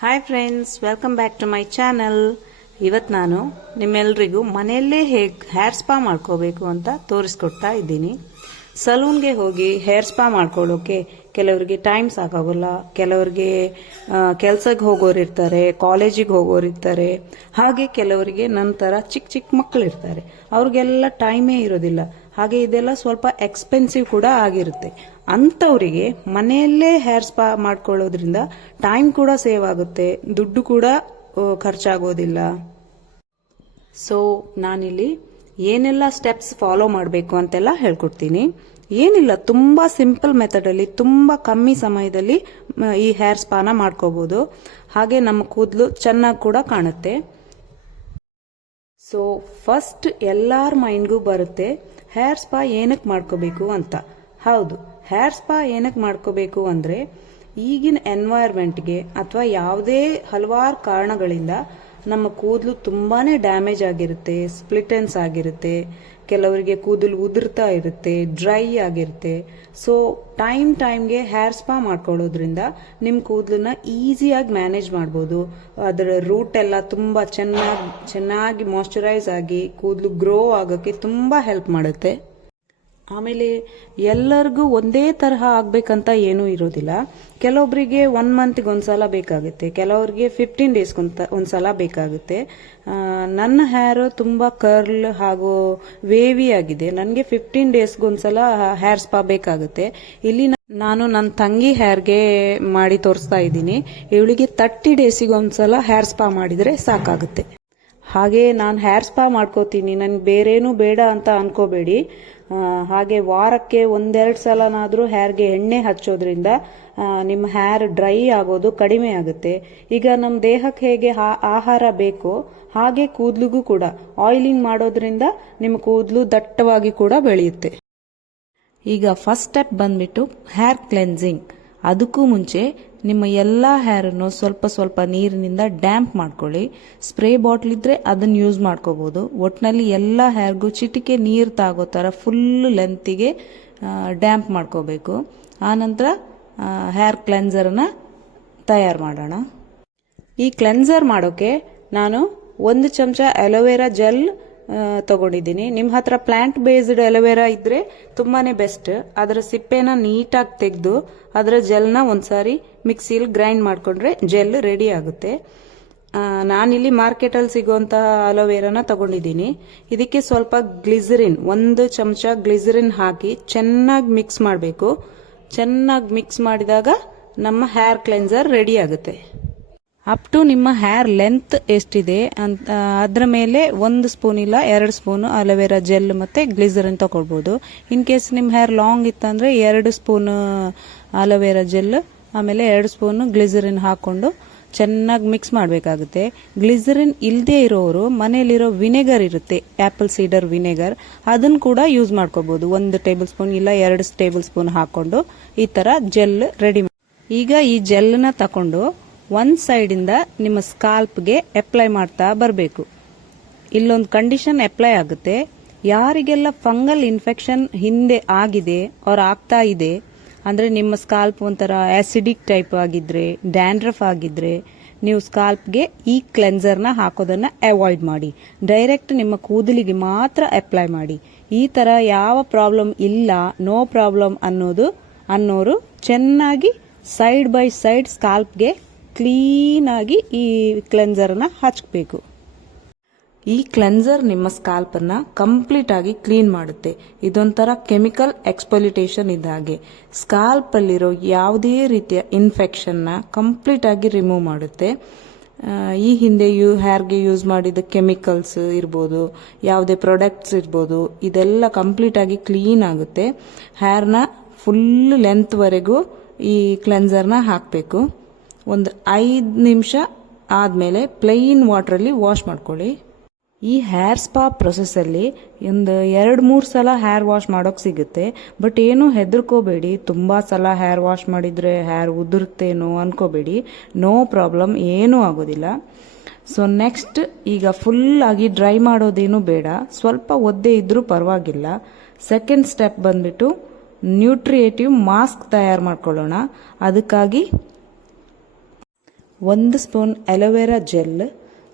Hi friends, welcome back to my channel. ಇವತ್ತು ನಾನು ನಿಮ್ಮೆಲ್ರಿಗೂ ಮನೆಯಲ್ಲೇ ಹೇಗೆ ಹೇರ್ ಸ್ಪಾ ಮಾಡ್ಕೋಬೇಕು ಅಂತ ತೋರಿಸ್ಕೊಡ್ತಾ ಇದ್ದೀನಿ. ಸಲೂನ್ಗೆ ಹೋಗಿ ಹೇರ್ ಸ್ಪಾ ಮಾಡ್ಕೊಳ್ಳೋಕೆ ಕೆಲವರಿಗೆ ಟೈಮ್ ಸಾಕಾಗೋಲ್ಲ, ಕೆಲವರಿಗೆ ಕೆಲಸಕ್ಕೆ ಹೋಗೋರಿರ್ತಾರೆ, ಕಾಲೇಜಿಗೆ ಹೋಗೋರಿರ್ತಾರೆ, ಹಾಗೆ ಕೆಲವರಿಗೆ ನಂತರ ಚಿಕ್ಕ ಚಿಕ್ಕ ಮಕ್ಕಳಿರ್ತಾರೆ, ಅವ್ರಿಗೆಲ್ಲ ಟೈಮೇ ಇರೋದಿಲ್ಲ. ಹಾಗೆ ಇದೆಲ್ಲ ಸ್ವಲ್ಪ ಎಕ್ಸ್ಪೆನ್ಸಿವ್ ಕೂಡ ಆಗಿರುತ್ತೆ. ಅಂಥವರಿಗೆ ಮನೆಯಲ್ಲೇ ಹೇರ್ ಸ್ಪಾ ಮಾಡ್ಕೊಳ್ಳೋದ್ರಿಂದ ಟೈಮ್ ಕೂಡ ಸೇವ್ ಆಗುತ್ತೆ, ದುಡ್ಡು ಕೂಡ ಖರ್ಚಾಗೋದಿಲ್ಲ. ಸೊ ನಾನಿಲ್ಲಿ ಏನೆಲ್ಲ ಸ್ಟೆಪ್ಸ್ ಫಾಲೋ ಮಾಡಬೇಕು ಅಂತೆಲ್ಲ ಹೇಳ್ಕೊಡ್ತೀನಿ. ಏನಿಲ್ಲ, ತುಂಬ ಸಿಂಪಲ್ ಮೆಥಡಲ್ಲಿ ತುಂಬ ಕಮ್ಮಿ ಸಮಯದಲ್ಲಿ ಈ ಹೇರ್ ಸ್ಪಾನ ಮಾಡ್ಕೋಬಹುದು. ಹಾಗೆ ನಮ್ಮ ಕೂದಲು ಚೆನ್ನಾಗಿ ಕೂಡ ಕಾಣುತ್ತೆ. ಸೊ ಫಸ್ಟ್ ಎಲ್ಲಾರ ಮೈಂಡ್ಗೂ ಬರುತ್ತೆ ಹೇರ್ ಸ್ಪಾ ಏನಕ್ಕೆ ಮಾಡ್ಕೋಬೇಕು ಅಂತ. ಹೌದು, ಹೇರ್ ಸ್ಪಾ ಏನಕ್ಕೆ ಮಾಡ್ಕೋಬೇಕು ಅಂದರೆ ಈಗಿನ ಎನ್ವೈರ್ಮೆಂಟ್ಗೆ ಅಥವಾ ಯಾವುದೇ ಹಲವಾರು ಕಾರಣಗಳಿಂದ ನಮ್ಮ ಕೂದಲು ತುಂಬಾನೇ ಡ್ಯಾಮೇಜ್ ಆಗಿರುತ್ತೆ, ಸ್ಪ್ಲಿಟ್ ಎಂಡ್ಸ್ ಆಗಿರುತ್ತೆ, ಕೆಲವರಿಗೆ ಕೂದಲು ಉದುರ್ತಾ ಇರುತ್ತೆ, ಡ್ರೈ ಆಗಿರುತ್ತೆ. ಸೊ ಟೈಮ್ಗೆ ಹೇರ್ ಸ್ಪಾ ಮಾಡ್ಕೊಳ್ಳೋದ್ರಿಂದ ನಿಮ್ಮ ಕೂದಲನ್ನ ಈಸಿಯಾಗಿ ಮ್ಯಾನೇಜ್ ಮಾಡ್ಬೋದು. ಅದರ ರೂಟ್ ಎಲ್ಲ ತುಂಬ ಚೆನ್ನಾಗಿ ಮಾಯ್ಶ್ಚರೈಸ್ ಆಗಿ ಕೂದಲು ಗ್ರೋ ಆಗೋಕ್ಕೆ ತುಂಬ ಹೆಲ್ಪ್ ಮಾಡುತ್ತೆ. ಆಮೇಲೆ ಎಲ್ಲರಿಗೂ ಒಂದೇ ತರಹ ಆಗ್ಬೇಕಂತ ಏನೂ ಇರೋದಿಲ್ಲ. ಕೆಲವೊಬ್ಬರಿಗೆ 1 ಮಂತ್ಗೆ ಒಂದ್ಸಲ ಬೇಕಾಗುತ್ತೆ, ಕೆಲವರಿಗೆ 15 ಡೇಸ್ಗೆ ಒಂದ್ಸಲ ಬೇಕಾಗುತ್ತೆ. ನನ್ನ ಹೇರ್ ತುಂಬ ಕರ್ಲ್ ಹಾಗೂ ವೇವಿ ಆಗಿದೆ, ನನಗೆ 15 ಡೇಸ್ಗೆ ಒಂದ್ಸಲ ಹೇರ್ ಸ್ಪಾ ಬೇಕಾಗುತ್ತೆ. ಇಲ್ಲಿ ನಾನು ನನ್ನ ತಂಗಿ ಹೇರ್ಗೆ ಮಾಡಿ ತೋರಿಸ್ತಾ ಇದ್ದೀನಿ. ಇವಳಿಗೆ 30 ಡೇಸಿಗೆ ಒಂದ್ಸಲ ಹೇರ್ ಸ್ಪಾ ಮಾಡಿದರೆ ಸಾಕಾಗುತ್ತೆ. ಹಾಗೆ ನಾನು ಹೇರ್ ಸ್ಪಾ ಮಾಡ್ಕೋತೀನಿ, ನನ್ಗೆ ಬೇರೇನೂ ಬೇಡ ಅಂತ ಅನ್ಕೋಬೇಡಿ. ಹಾಗೆ ವಾರಕ್ಕೆ 1-2 ಸಲನಾದರೂ ಹೇರ್ಗೆ ಎಣ್ಣೆ ಹಚ್ಚೋದ್ರಿಂದ ನಿಮ್ಮ ಹೇರ್ ಡ್ರೈ ಆಗೋದು ಕಡಿಮೆ ಆಗುತ್ತೆ. ಈಗ ನಮ್ಮ ದೇಹಕ್ಕೆ ಹೇಗೆ ಆಹಾರ ಬೇಕೋ ಹಾಗೆ ಕೂದಲಿಗೂ ಕೂಡ ಆಯಿಲಿಂಗ್ ಮಾಡೋದ್ರಿಂದ ನಿಮ್ಮ ಕೂದಲು ದಟ್ಟವಾಗಿ ಕೂಡ ಬೆಳೆಯುತ್ತೆ. ಈಗ ಫಸ್ಟ್ ಸ್ಟೆಪ್ ಬಂದ್ಬಿಟ್ಟು ಹೇರ್ ಕ್ಲೆನ್ಸಿಂಗ್. ಅದಕ್ಕೂ ಮುಂಚೆ ನಿಮ್ಮ ಎಲ್ಲ ಹೇರನ್ನು ಸ್ವಲ್ಪ ನೀರಿನಿಂದ ಡ್ಯಾಂಪ್ ಮಾಡ್ಕೊಳ್ಳಿ. ಸ್ಪ್ರೇ ಬಾಟ್ಲ್ ಇದ್ರೆ ಅದನ್ನು ಯೂಸ್ ಮಾಡ್ಕೋಬಹುದು. ಒಟ್ಟಿನಲ್ಲಿ ಎಲ್ಲ ಹೇರ್ಗೂ ಚಿಟಿಕೆ ನೀರು ತಾಗೋ ಥರ ಫುಲ್ ಲೆಂತಿಗೆ ಡ್ಯಾಂಪ್ ಮಾಡ್ಕೋಬೇಕು. ಆನಂತರ ಹೇರ್ ಕ್ಲೆನ್ಸರ್ನ ತಯಾರು ಮಾಡೋಣ. ಈ ಕ್ಲೆನ್ಸರ್ ಮಾಡೋಕೆ ನಾನು 1 ಚಮಚ ಅಲೋವೆರಾ ಜೆಲ್ ತಗೊಂಡಿದ್ದೀನಿ. ನಿಮ್ಮ ಹತ್ರ ಪ್ಲಾಂಟ್ ಬೇಸ್ಡ್ ಅಲೋವೆರಾ ಇದ್ರೆ ತುಂಬಾನೇ ಬೆಸ್ಟ್. ಅದರ ಸಿಪ್ಪೆನ ನೀಟಾಗಿ ತೆಗೆದು ಅದರ ಜೆಲ್ನ ಒಂದ್ಸಾರಿ ಮಿಕ್ಸಿಲಿ ಗ್ರೈಂಡ್ ಮಾಡ್ಕೊಂಡ್ರೆ ಜೆಲ್ ರೆಡಿ ಆಗುತ್ತೆ. ನಾನಿಲ್ಲಿ ಮಾರ್ಕೆಟಲ್ಲಿ ಸಿಗುವಂತಹ ಅಲೋವೆರಾನ ತಗೊಂಡಿದ್ದೀನಿ. ಇದಕ್ಕೆ ಸ್ವಲ್ಪ ಗ್ಲಿಸರಿನ್, 1 ಚಮಚ ಗ್ಲಿಸರಿನ್ ಹಾಕಿ ಚೆನ್ನಾಗಿ ಮಿಕ್ಸ್ ಮಾಡಬೇಕು. ಚೆನ್ನಾಗಿ ಮಿಕ್ಸ್ ಮಾಡಿದಾಗ ನಮ್ಮ ಹೇರ್ ಕ್ಲೆನ್ಸರ್ ರೆಡಿ ಆಗುತ್ತೆ. ಅಪ್ ಟು ನಿಮ್ಮ ಹೇರ್ ಲೆಂತ್ ಎಷ್ಟಿದೆ ಅಂತ ಅದರ ಮೇಲೆ 1 ಸ್ಪೂನ್ ಇಲ್ಲ 2 ಸ್ಪೂನ್ ಅಲೋವೆರಾ ಜೆಲ್ ಮತ್ತೆ ಗ್ಲಿಸರಿನ್ ತಗೊಳ್ಬೋದು. ಇನ್ ಕೇಸ್ ನಿಮ್ಮ ಹೇರ್ ಲಾಂಗ್ ಇತ್ತಂದ್ರೆ 2 ಸ್ಪೂನ್ ಅಲೋವೆರಾ ಜೆಲ್ ಆಮೇಲೆ 2 ಸ್ಪೂನ್ ಗ್ಲಿಸರಿನ್ ಹಾಕೊಂಡು ಚೆನ್ನಾಗಿ ಮಿಕ್ಸ್ ಮಾಡಬೇಕಾಗುತ್ತೆ. ಗ್ಲಿಸರಿನ್ ಇಲ್ಲದೆ ಇರೋರು ಮನೆಯಲ್ಲಿರೋ ವಿನೆಗರ್ ಇರುತ್ತೆ, ಆಪಲ್ ಸೀಡರ್ ವಿನೆಗರ್, ಅದನ್ನು ಕೂಡ ಯೂಸ್ ಮಾಡ್ಕೋಬಹುದು. 1 ಟೇಬಲ್ ಸ್ಪೂನ್ ಇಲ್ಲ 2 ಟೇಬಲ್ ಸ್ಪೂನ್ ಹಾಕೊಂಡು ಈ ತರ ಜೆಲ್ ರೆಡಿ. ಈಗ ಈ ಜೆಲ್ನ ತಕೊಂಡು ಒಂದು ಸೈಡಿಂದ ನಿಮ್ಮ ಸ್ಕಾಲ್ಪ್ಗೆ ಅಪ್ಲೈ ಮಾಡ್ತಾ ಬರಬೇಕು. ಇಲ್ಲೊಂದು ಕಂಡೀಷನ್ ಅಪ್ಲೈ ಆಗುತ್ತೆ. ಯಾರಿಗೆಲ್ಲ ಫಂಗಲ್ ಇನ್ಫೆಕ್ಷನ್ ಹಿಂದೆ ಆಗಿದೆ ಅವ್ರು ಆಗ್ತಾ ಇದೆ ಅಂದ್ರೆ ನಿಮ್ಮ ಸ್ಕಾಲ್ಪ್ ಒಂಥರ ಆಸಿಡಿಕ್ ಟೈಪ್ ಆಗಿದ್ರೆ, ಡ್ಯಾಂಡ್ರಫ್ ಆಗಿದ್ರೆ ನೀವು ಸ್ಕಾಲ್ಪ್ಗೆ ಈ ಕ್ಲೆನ್ಸರ್ನ ಹಾಕೋದನ್ನ ಅವಾಯ್ಡ್ ಮಾಡಿ. ಡೈರೆಕ್ಟ್ ನಿಮ್ಮ ಕೂದಲಿಗೆ ಮಾತ್ರ ಅಪ್ಲೈ ಮಾಡಿ. ಈ ತರ ಯಾವ ಪ್ರಾಬ್ಲಮ್ ಇಲ್ಲ, ನೋ ಪ್ರಾಬ್ಲಮ್ ಅನ್ನೋರು ಚೆನ್ನಾಗಿ ಸೈಡ್ ಬೈ ಸೈಡ್ ಸ್ಕಾಲ್ಪ್ಗೆ ಕ್ಲೀನ್ ಆಗಿ ಈ ಕ್ಲೆನ್ಸರ್ನ ಹಚ್ಚಬೇಕು. ಈ ಕ್ಲೆನ್ಸರ್ ನಿಮ್ಮ ಸ್ಕಾಲ್ಪ್ ಅನ್ನ ಕಂಪ್ಲೀಟ್ ಆಗಿ ಕ್ಲೀನ್ ಮಾಡುತ್ತೆ. ಇದೊಂಥರ ಕೆಮಿಕಲ್ ಎಕ್ಸ್ಪೊಲಿಟೇಷನ್ ಇದ್ದ ಹಾಗೆ. ಸ್ಕಾಲ್ಪ್ ಅಲ್ಲಿರೋ ಯಾವುದೇ ರೀತಿಯ ಇನ್ಫೆಕ್ಷನ್ ನ ಕಂಪ್ಲೀಟ್ ಆಗಿ ರಿಮೂವ್ ಮಾಡುತ್ತೆ. ಈ ಹಿಂದೆ ಹೇರ್ಗೆ ಯೂಸ್ ಮಾಡಿದ ಕೆಮಿಕಲ್ಸ್ ಇರ್ಬೋದು, ಯಾವುದೇ ಪ್ರಾಡಕ್ಟ್ಸ್ ಇರ್ಬೋದು, ಇದೆಲ್ಲ ಕಂಪ್ಲೀಟ್ ಆಗಿ ಕ್ಲೀನ್ ಆಗುತ್ತೆ. ಹೇರ್ನ ಫುಲ್ ಲೆಂತ್ ವರೆಗೂ ಈ ಕ್ಲೆನ್ಸರ್ನ ಹಾಕಬೇಕು. ಒಂದು 5 ನಿಮಿಷ ಆದಮೇಲೆ ಪ್ಲೈನ್ ವಾಟರಲ್ಲಿ ವಾಶ್ ಮಾಡ್ಕೊಳ್ಳಿ. ಈ ಹೇರ್ ಸ್ಪಾ ಪ್ರೊಸೆಸ್ಸಲ್ಲಿ ಒಂದು 2-3 ಸಲ ಹೇರ್ ವಾಶ್ ಮಾಡೋಕೆ ಸಿಗುತ್ತೆ. ಬಟ್ ಏನು ಹೆದರ್ಕೋಬೇಡಿ, ತುಂಬ ಸಲ ಹೇರ್ ವಾಶ್ ಮಾಡಿದರೆ ಹೇರ್ ಉದುರುತ್ತೇನೋ ಅನ್ಕೋಬೇಡಿ. ನೋ ಪ್ರಾಬ್ಲಮ್, ಏನೂ ಆಗೋದಿಲ್ಲ. ಸೊ ನೆಕ್ಸ್ಟ್ ಈಗ ಫುಲ್ ಆಗಿ ಡ್ರೈ ಮಾಡೋದೇನು ಬೇಡ, ಸ್ವಲ್ಪ ಒದ್ದೆ ಇದ್ರೂ ಪರವಾಗಿಲ್ಲ. ಸೆಕೆಂಡ್ ಸ್ಟೆಪ್ ಬಂದ್ಬಿಟ್ಟು ನ್ಯೂಟ್ರಿಯೇಟಿವ್ ಮಾಸ್ಕ್ ತಯಾರು ಮಾಡ್ಕೊಳ್ಳೋಣ. ಅದಕ್ಕಾಗಿ 1 ಸ್ಪೂನ್ ಅಲೋವೆರಾ ಜೆಲ್,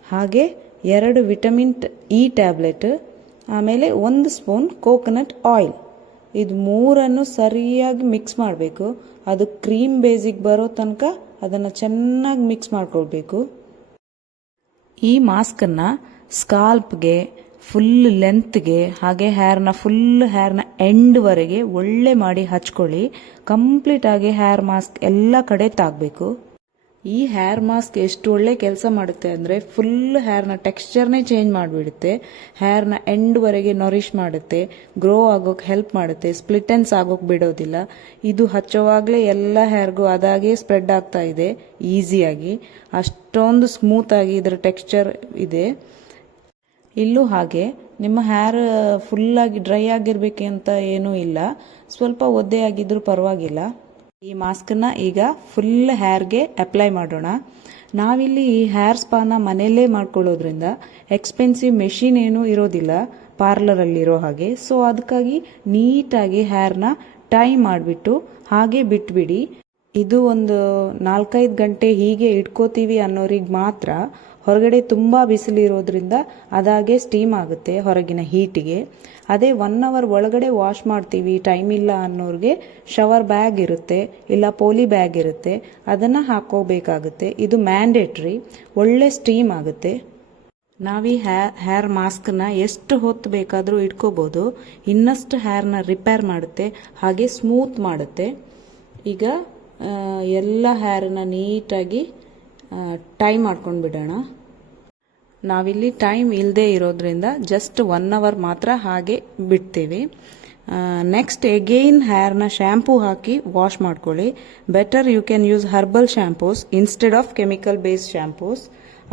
ಹಾಗೆ 2 ವಿಟಮಿನ್ ಇ ಟ್ಯಾಬ್ಲೆಟ್, ಆಮೇಲೆ 1 ಸ್ಪೂನ್ ಕೋಕೋನಟ್ ಆಯಿಲ್. ಇದು ಮೂರನ್ನು ಸರಿಯಾಗಿ ಮಿಕ್ಸ್ ಮಾಡಬೇಕು. ಅದು ಕ್ರೀಮ್ ಬೇಸಿಗೆ ಬರೋ ತನಕ ಅದನ್ನು ಚೆನ್ನಾಗಿ ಮಿಕ್ಸ್ ಮಾಡ್ಕೊಳ್ಬೇಕು. ಈ ಮಾಸ್ಕನ್ನು ಸ್ಕಾಲ್ಪ್ಗೆ, ಫುಲ್ ಲೆಂತ್ಗೆ, ಹಾಗೆ ಹೇರ್ನ ಎಂಡ್ವರೆಗೆ ಒಳ್ಳೆ ಮಾಡಿ ಹಚ್ಕೊಳ್ಳಿ. ಕಂಪ್ಲೀಟಾಗಿ ಹೇರ್ ಮಾಸ್ಕ್ ಎಲ್ಲ ಕಡೆ ತಾಗಬೇಕು. ಈ ಹೇರ್ ಮಾಸ್ಕ್ ಎಷ್ಟು ಒಳ್ಳೆ ಕೆಲಸ ಮಾಡುತ್ತೆ ಅಂದರೆ ಫುಲ್ ಹೇರ್ನ ಟೆಕ್ಸ್ಚರ್ನೇ ಚೇಂಜ್ ಮಾಡಿಬಿಡುತ್ತೆ. ಹೇರ್ನ ಎಂಡ್ವರೆಗೆ ನರಿಷ್ ಮಾಡುತ್ತೆ, ಗ್ರೋ ಆಗೋಕ್ಕೆ ಹೆಲ್ಪ್ ಮಾಡುತ್ತೆ, ಸ್ಪ್ಲಿಟ್ ಎಂಡ್ಸ್ ಆಗೋಕ್ಕೆ ಬಿಡೋದಿಲ್ಲ. ಇದು ಹಚ್ಚೋವಾಗಲೇ ಎಲ್ಲ ಹೇರ್ಗೂ ಅದಾಗೆ ಸ್ಪ್ರೆಡ್ ಆಗ್ತಾ ಇದೆ ಈಸಿಯಾಗಿ. ಅಷ್ಟೊಂದು ಸ್ಮೂತಾಗಿ ಇದರ ಟೆಕ್ಸ್ಚರ್ ಇದೆ. ಇಲ್ಲೂ ಹಾಗೆ ನಿಮ್ಮ ಹೇರ್ ಫುಲ್ಲಾಗಿ ಡ್ರೈ ಆಗಿರ್ಬೇಕಂತ ಏನೂ ಇಲ್ಲ, ಸ್ವಲ್ಪ ಒದ್ದೆ ಆಗಿದ್ರೂ ಪರವಾಗಿಲ್ಲ. ಈ ಮಾಸ್ಕನ್ನು ಈಗ ಫುಲ್ ಹೇರ್ಗೆ ಅಪ್ಲೈ ಮಾಡೋಣ. ನಾವಿಲ್ಲಿ ಈ ಹೇರ್ ಸ್ಪಾನ ಮನೆಯಲ್ಲೇ ಮಾಡ್ಕೊಳ್ಳೋದ್ರಿಂದ ಎಕ್ಸ್ಪೆನ್ಸಿವ್ ಮೆಷಿನ್ ಏನೂ ಇರೋದಿಲ್ಲ ಪಾರ್ಲರಲ್ಲಿರೋ ಹಾಗೆ. ಸೊ ಅದಕ್ಕಾಗಿ ನೀಟಾಗಿ ಹೇರ್ನ ಟೈ ಮಾಡಿಬಿಟ್ಟು ಹಾಗೆ ಬಿಟ್ಬಿಡಿ. ಇದು ಒಂದು 4-5 ಗಂಟೆ ಹೀಗೆ ಇಟ್ಕೋತೀವಿ ಅನ್ನೋರಿಗೆ ಮಾತ್ರ. ಹೊರಗಡೆ ತುಂಬ ಬಿಸಿಲಿರೋದ್ರಿಂದ ಅದಾಗೆ ಸ್ಟೀಮ್ ಆಗುತ್ತೆ ಹೊರಗಿನ ಹೀಟಿಗೆ. ಅದೇ 1 ಅವರ್ ಒಳಗಡೆ ವಾಶ್ ಮಾಡ್ತೀವಿ ಟೈಮ್ ಇಲ್ಲ ಅನ್ನೋರಿಗೆ ಶವರ್ ಬ್ಯಾಗ್ ಇರುತ್ತೆ, ಇಲ್ಲ ಪೋಲಿ ಬ್ಯಾಗ್ ಇರುತ್ತೆ, ಅದನ್ನು ಹಾಕೋಬೇಕಾಗುತ್ತೆ. ಇದು ಮ್ಯಾಂಡೇಟ್ರಿ, ಒಳ್ಳೆ ಸ್ಟೀಮ್ ಆಗುತ್ತೆ. ನಾವೀ ಹೇರ್ ಮಾಸ್ಕನ್ನ ಎಷ್ಟು ಹೊತ್ತು ಬೇಕಾದರೂ ಇಟ್ಕೋಬೋದು. ಇನ್ನಷ್ಟು ಹೇರ್ನ ರಿಪೇರ್ ಮಾಡುತ್ತೆ, ಹಾಗೆ ಸ್ಮೂತ್ ಮಾಡುತ್ತೆ. ಈಗ ಎಲ್ಲ ಹೇರನ್ನ ನೀಟಾಗಿ ಟೈ ಮಾಡ್ಕೊಂಡು ಬಿಡೋಣ. ನಾವಿಲ್ಲಿ ಟೈಮ್ ಇಲ್ಲದೆ ಇರೋದ್ರಿಂದ ಜಸ್ಟ್ 1 ಅವರ್ ಮಾತ್ರ ಹಾಗೆ ಬಿಡ್ತೀವಿ. ನೆಕ್ಸ್ಟ್ ಎಗೈನ್ ಹೇರ್ನ ಶ್ಯಾಂಪೂ ಹಾಕಿ ವಾಶ್ ಮಾಡ್ಕೊಳ್ಳಿ. Better you can use herbal shampoos instead of chemical based shampoos.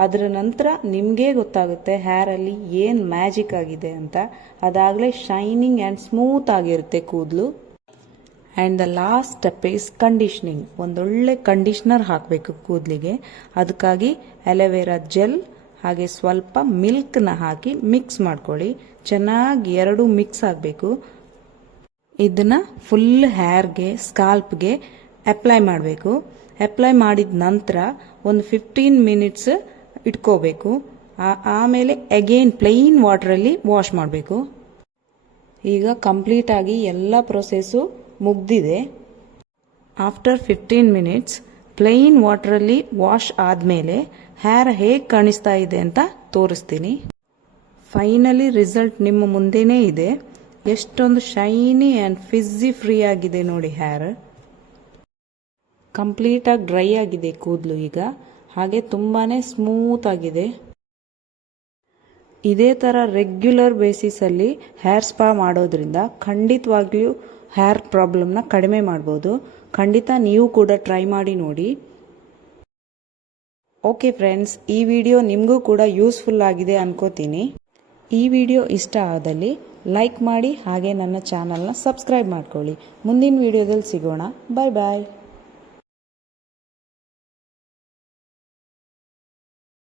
ಅದರ ನಂತರ ನಿಮಗೆ ಗೊತ್ತಾಗುತ್ತೆ ಹೇರಲ್ಲಿ ಏನು ಮ್ಯಾಜಿಕ್ ಆಗಿದೆ ಅಂತ. ಅದಾಗಲೇ ಶೈನಿಂಗ್ ಆ್ಯಂಡ್ ಸ್ಮೂತ್ ಆಗಿರುತ್ತೆ ಕೂದಲು. And the last step is conditioning. ಒಂದೊಳ್ಳೆ ಕಂಡೀಷ್ನರ್ ಹಾಕಬೇಕು ಕೂದಲಿಗೆ. ಅದಕ್ಕಾಗಿ ಅಲೋವೆರಾ ಜೆಲ್ ಹಾಗೆ ಸ್ವಲ್ಪ ಮಿಲ್ಕ್ನ ಹಾಕಿ ಮಿಕ್ಸ್ ಮಾಡ್ಕೊಳ್ಳಿ. ಚೆನ್ನಾಗಿ ಎರಡೂ ಮಿಕ್ಸ್ ಆಗಬೇಕು. ಇದನ್ನು ಫುಲ್ ಹೇರ್ಗೆ, ಸ್ಕಾಲ್ಪ್ಗೆ ಅಪ್ಲೈ ಮಾಡಬೇಕು. ಅಪ್ಲೈ ಮಾಡಿದ ನಂತರ ಒಂದು 15 ಮಿನಿಟ್ಸ್ ಇಟ್ಕೋಬೇಕು. ಆಮೇಲೆ ಅಗೇನ್ ಪ್ಲೈನ್ ವಾಟ್ರಲ್ಲಿ ವಾಶ್ ಮಾಡಬೇಕು. ಈಗ ಕಂಪ್ಲೀಟಾಗಿ ಎಲ್ಲ ಪ್ರೊಸೆಸ್ಸು ಮುಗ್ದಿದೆ. ಆಫ್ಟರ್ 15 ಮಿನಿಟ್ಸ್ ಪ್ಲೈನ್ ವಾಟ್ರಲ್ಲಿ ವಾಶ್ ಆದಮೇಲೆ ಹೇರ್ ಹೇಗೆ ಕಾಣಿಸ್ತಾ ಇದೆ ಅಂತ ತೋರಿಸ್ತೀನಿ. ಫೈನಲಿ ರಿಸಲ್ಟ್ ನಿಮ್ಮ ಮುಂದೆನೇ ಇದೆ. ಎಷ್ಟೊಂದು ಶೈನಿ ಆ್ಯಂಡ್ ಫಿಝಿ ಫ್ರೀ ಆಗಿದೆ ನೋಡಿ ಹೇರ್. ಕಂಪ್ಲೀಟಾಗಿ ಡ್ರೈ ಆಗಿದೆ ಕೂದಲು ಈಗ, ಹಾಗೆ ತುಂಬಾ ಸ್ಮೂತ್ ಆಗಿದೆ. ಇದೇ ಥರ ರೆಗ್ಯುಲರ್ ಬೇಸಿಸಲ್ಲಿ ಹೇರ್ ಸ್ಪಾ ಮಾಡೋದ್ರಿಂದ ಖಂಡಿತವಾಗ್ಲೂ ಹೇರ್ ಪ್ರಾಬ್ಲಮ್ನ ಕಡಿಮೆ ಮಾಡ್ಬೋದು. ಖಂಡಿತ ನೀವು ಕೂಡ ಟ್ರೈ ಮಾಡಿ ನೋಡಿ. ಓಕೆ ಫ್ರೆಂಡ್ಸ್, ಈ ವಿಡಿಯೋ ನಿಮಗೂ ಕೂಡ ಯೂಸ್ಫುಲ್ ಆಗಿದೆ ಅನ್ಕೋತೀನಿ. ಈ ವಿಡಿಯೋ ಇಷ್ಟ ಆದಲ್ಲಿ ಲೈಕ್ ಮಾಡಿ, ಹಾಗೆ ನನ್ನ ಚಾನಲ್ನ ಸಬ್ಸ್ಕ್ರೈಬ್ ಮಾಡ್ಕೊಳ್ಳಿ. ಮುಂದಿನ ವಿಡಿಯೋದಲ್ಲಿ ಸಿಗೋಣ. ಬಾಯ್ ಬಾಯ್.